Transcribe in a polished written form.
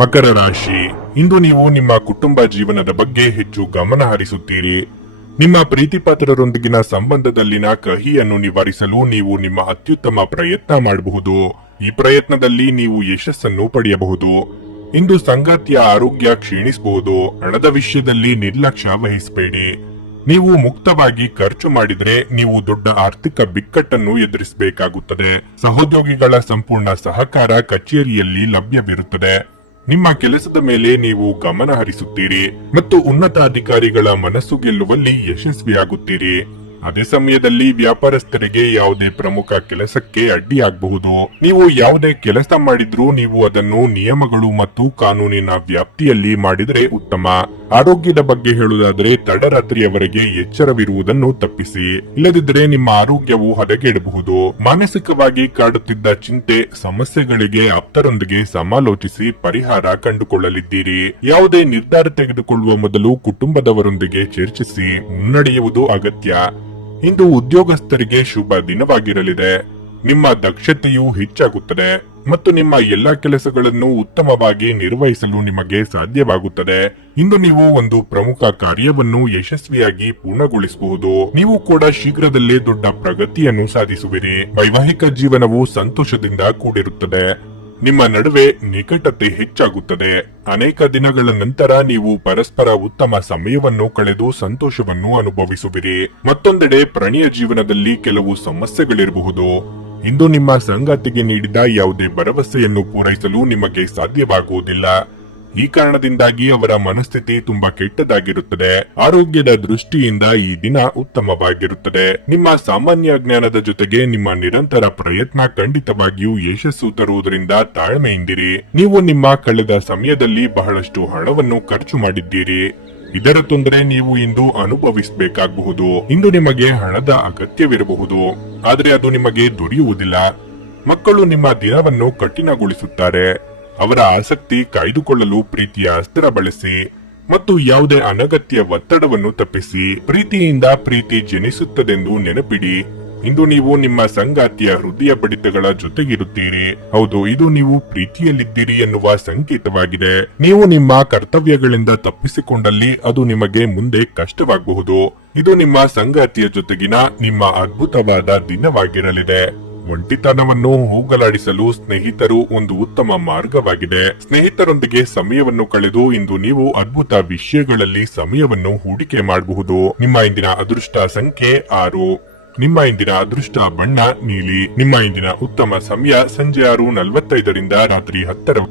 ಮಕರ ರಾಶಿ. ಇಂದು ನೀವು ನಿಮ್ಮ ಕುಟುಂಬ ಜೀವನದ ಬಗ್ಗೆ ಹೆಚ್ಚು ಗಮನ ಹರಿಸುತ್ತೀರಿ. ನಿಮ್ಮ ಪ್ರೀತಿಪಾತ್ರರೊಂದಿಗಿನ ಸಂಬಂಧದಲ್ಲಿನ ಕಹಿಯನ್ನು ನಿವಾರಿಸಲು ನೀವು ನಿಮ್ಮ ಅತ್ಯುತ್ತಮ ಪ್ರಯತ್ನ ಮಾಡಬಹುದು. ಈ ಪ್ರಯತ್ನದಲ್ಲಿ ನೀವು ಯಶಸ್ಸನ್ನು ಪಡೆಯಬಹುದು. ಇಂದು ಸಂಗಾತಿಯ ಆರೋಗ್ಯ ಕ್ಷೀಣಿಸಬಹುದು. ಹಣದ ವಿಷಯದಲ್ಲಿ ನಿರ್ಲಕ್ಷ್ಯ ವಹಿಸಬೇಡಿ. ನೀವು ಮುಕ್ತವಾಗಿ ಖರ್ಚು ಮಾಡಿದ್ರೆ ನೀವು ದೊಡ್ಡ ಆರ್ಥಿಕ ಬಿಕ್ಕಟ್ಟನ್ನು ಎದುರಿಸಬೇಕಾಗುತ್ತದೆ. ಸಹೋದ್ಯೋಗಿಗಳ ಸಂಪೂರ್ಣ ಸಹಕಾರ ಕಚೇರಿಯಲ್ಲಿ ಲಭ್ಯವಿರುತ್ತದೆ. ನಿಮ್ಮ ಕೆಲಸದ ಮೇಲೆ ನೀವು ಗಮನ ಹರಿಸುತ್ತೀರಿ ಮತ್ತು ಉನ್ನತ ಅಧಿಕಾರಿಗಳ ಮನಸ್ಸು ಗೆಲ್ಲುವಲ್ಲಿ ಯಶಸ್ವಿಯಾಗುತ್ತೀರಿ. ಅದೇ ಸಮಯದಲ್ಲಿ ವ್ಯಾಪಾರಸ್ಥರಿಗೆ ಯಾವುದೇ ಪ್ರಮುಖ ಕೆಲಸಕ್ಕೆ ಅಡ್ಡಿಯಾಗಬಹುದು. ನೀವು ಯಾವುದೇ ಕೆಲಸ ಮಾಡಿದ್ರೂ ನೀವು ಅದನ್ನು ನಿಯಮಗಳು ಮತ್ತು ಕಾನೂನಿನ ವ್ಯಾಪ್ತಿಯಲ್ಲಿ ಮಾಡಿದರೆ ಉತ್ತಮ. ಆರೋಗ್ಯದ ಬಗ್ಗೆ ಹೇಳುವುದಾದರೆ ತಡರಾತ್ರಿಯವರೆಗೆ ಎಚ್ಚರವಿರುವುದನ್ನು ತಪ್ಪಿಸಿ. ಇಲ್ಲದಿದ್ದರೆ ನಿಮ್ಮ ಆರೋಗ್ಯವು ಹದಗೆಡಬಹುದು. ಮಾನಸಿಕವಾಗಿ ಕಾಡುತ್ತಿದ್ದ ಚಿಂತೆ ಸಮಸ್ಯೆಗಳಿಗೆ ಆಪ್ತರೊಂದಿಗೆ ಸಮಾಲೋಚಿಸಿ ಪರಿಹಾರ ಕಂಡುಕೊಳ್ಳಲಿದ್ದೀರಿ. ಯಾವುದೇ ನಿರ್ಧಾರ ತೆಗೆದುಕೊಳ್ಳುವ ಮೊದಲು ಕುಟುಂಬದವರೊಂದಿಗೆ ಚರ್ಚಿಸಿ ಮುನ್ನಡೆಯುವುದು ಅಗತ್ಯ. ಇಂದು ಉದ್ಯೋಗಸ್ಥರಿಗೆ ಶುಭ ದಿನವಾಗಿರಲಿದೆ. ನಿಮ್ಮ ದಕ್ಷತೆಯು ಹೆಚ್ಚಾಗುತ್ತದೆ ಮತ್ತು ನಿಮ್ಮ ಎಲ್ಲಾ ಕೆಲಸಗಳನ್ನು ಉತ್ತಮವಾಗಿ ನಿರ್ವಹಿಸಲು ನಿಮಗೆ ಸಾಧ್ಯವಾಗುತ್ತದೆ. ಇಂದು ನೀವು ಒಂದು ಪ್ರಮುಖ ಕಾರ್ಯವನ್ನು ಯಶಸ್ವಿಯಾಗಿ ಪೂರ್ಣಗೊಳಿಸಬಹುದು. ನೀವು ಕೂಡ ಶೀಘ್ರದಲ್ಲೇ ದೊಡ್ಡ ಪ್ರಗತಿಯನ್ನು ಸಾಧಿಸುವಿರಿ. ವೈವಾಹಿಕ ಜೀವನವು ಸಂತೋಷದಿಂದ ಕೂಡಿರುತ್ತದೆ. ನಿಮ್ಮ ನಡುವೆ ನಿಕಟತೆ ಹೆಚ್ಚಾಗುತ್ತದೆ. ಅನೇಕ ದಿನಗಳ ನಂತರ ನೀವು ಪರಸ್ಪರ ಉತ್ತಮ ಸಮಯವನ್ನು ಕಳೆದು ಸಂತೋಷವನ್ನು ಅನುಭವಿಸುವಿರಿ. ಮತ್ತೊಂದೆಡೆ ಪ್ರಣಯ ಜೀವನದಲ್ಲಿ ಕೆಲವು ಸಮಸ್ಯೆಗಳಿರಬಹುದು. ಇಂದು ನಿಮ್ಮ ಸಂಗಾತಿಗೆ ನೀಡಿದ ಯಾವುದೇ ಭರವಸೆಯನ್ನು ಪೂರೈಸಲು ನಿಮಗೆ ಸಾಧ್ಯವಾಗುವುದಿಲ್ಲ. ಈ ಕಾರಣದಿಂದಾಗಿ ಅವರ ಮನಸ್ಥಿತಿ ತುಂಬಾ ಕೆಟ್ಟದಾಗಿರುತ್ತದೆ. ಆರೋಗ್ಯದ ದೃಷ್ಟಿಯಿಂದ ಈ ದಿನ ಉತ್ತಮವಾಗಿರುತ್ತದೆ. ನಿಮ್ಮ ಸಾಮಾನ್ಯ ಜ್ಞಾನದ ಜೊತೆಗೆ ನಿಮ್ಮ ನಿರಂತರ ಪ್ರಯತ್ನ ಖಂಡಿತವಾಗಿಯೂ ಯಶಸ್ಸು ತರುವುದರಿಂದ ತಾಳ್ಮೆಯಿಂದಿರಿ. ನೀವು ನಿಮ್ಮ ಕಳೆದ ಸಮಯದಲ್ಲಿ ಬಹಳಷ್ಟು ಹಣವನ್ನು ಖರ್ಚು ಮಾಡಿದ್ದೀರಿ. ಇದರ ತೊಂದರೆ ನೀವು ಇಂದು ಅನುಭವಿಸಬೇಕಾಗಬಹುದು. ಇಂದು ನಿಮಗೆ ಹಣದ ಅಗತ್ಯವಿರಬಹುದು, ಆದರೆ ಅದು ನಿಮಗೆ ದೊರೆಯುವುದಿಲ್ಲ. ಮಕ್ಕಳು ನಿಮ್ಮ ದಿನವನ್ನು ಕಠಿಣಗೊಳಿಸುತ್ತಾರೆ. ಅವರ ಆಸಕ್ತಿ ಕಾಯ್ದುಕೊಳ್ಳಲು ಪ್ರೀತಿಯ ಅಸ್ತ್ರ ಬಳಸಿ ಮತ್ತು ಯಾವುದೇ ಅನಗತ್ಯ ಒತ್ತಡವನ್ನು ತಪ್ಪಿಸಿ. ಪ್ರೀತಿಯಿಂದ ಪ್ರೀತಿ ಜನಿಸುತ್ತದೆಂದು ನೆನಪಿಡಿ. ಇಂದು ನೀವು ನಿಮ್ಮ ಸಂಗಾತಿಯ ಹೃದಯ ಬಡಿತಗಳ ಜೊತೆಗಿರುತ್ತೀರಿ. ಹೌದು, ಇದು ನೀವು ಪ್ರೀತಿಯಲ್ಲಿದ್ದೀರಿ ಎನ್ನುವ ಸಂಕೇತವಾಗಿದೆ. ನೀವು ನಿಮ್ಮ ಕರ್ತವ್ಯಗಳಿಂದ ತಪ್ಪಿಸಿಕೊಂಡಲ್ಲಿ ಅದು ನಿಮಗೆ ಮುಂದೆ ಕಷ್ಟವಾಗಬಹುದು. ಇದು ನಿಮ್ಮ ಸಂಗಾತಿಯ ಜೊತೆಗಿನ ನಿಮ್ಮ ಅದ್ಭುತವಾದ ದಿನವಾಗಿರಲಿದೆ. ಒಂಟಿತನವನ್ನು ಹೋಗಲಾಡಿಸಲು ಸ್ನೇಹಿತರು ಒಂದು ಉತ್ತಮ ಮಾರ್ಗವಾಗಿದೆ. ಸ್ನೇಹಿತರೊಂದಿಗೆ ಸಮಯವನ್ನು ಕಳೆದು ಇಂದು ನೀವು ಅದ್ಭುತ ವಿಷಯಗಳಲ್ಲಿ ಸಮಯವನ್ನು ಹೂಡಿಕೆ ಮಾಡಬಹುದು. ನಿಮ್ಮ ಇಂದಿನ ಅದೃಷ್ಟ ಸಂಖ್ಯೆ 6. ನಿಮ್ಮ ಇಂದಿನ ಅದೃಷ್ಟ ಬಣ್ಣ ನೀಲಿ. ನಿಮ್ಮ ಇಂದಿನ ಉತ್ತಮ ಸಮಯ ಸಂಜೆ 6:45 ರಿಂದ ರಾತ್ರಿ 10